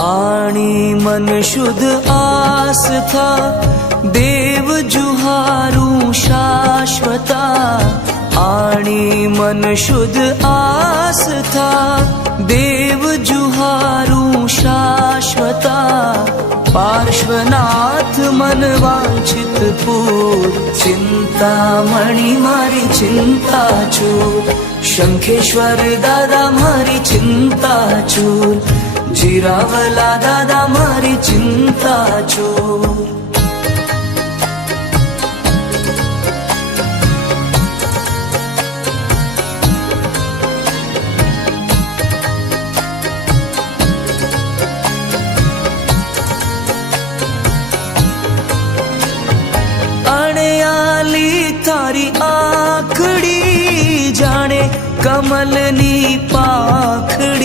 आणी मन शुद्ध आस्था देव जुहारू शाश्वता। आणी मन शुद्ध आस्था देव जुहारू शाश्वता। पार्श्वनाथ मन वांछित पूर चिंतामणी मारी चिंता चूर। शंखेश्वर दादा मारी चिंता चूर। जिरावला दादा मारी चिंता चूर। थारी आखड़ी जाने कमलनी पाखड़ी।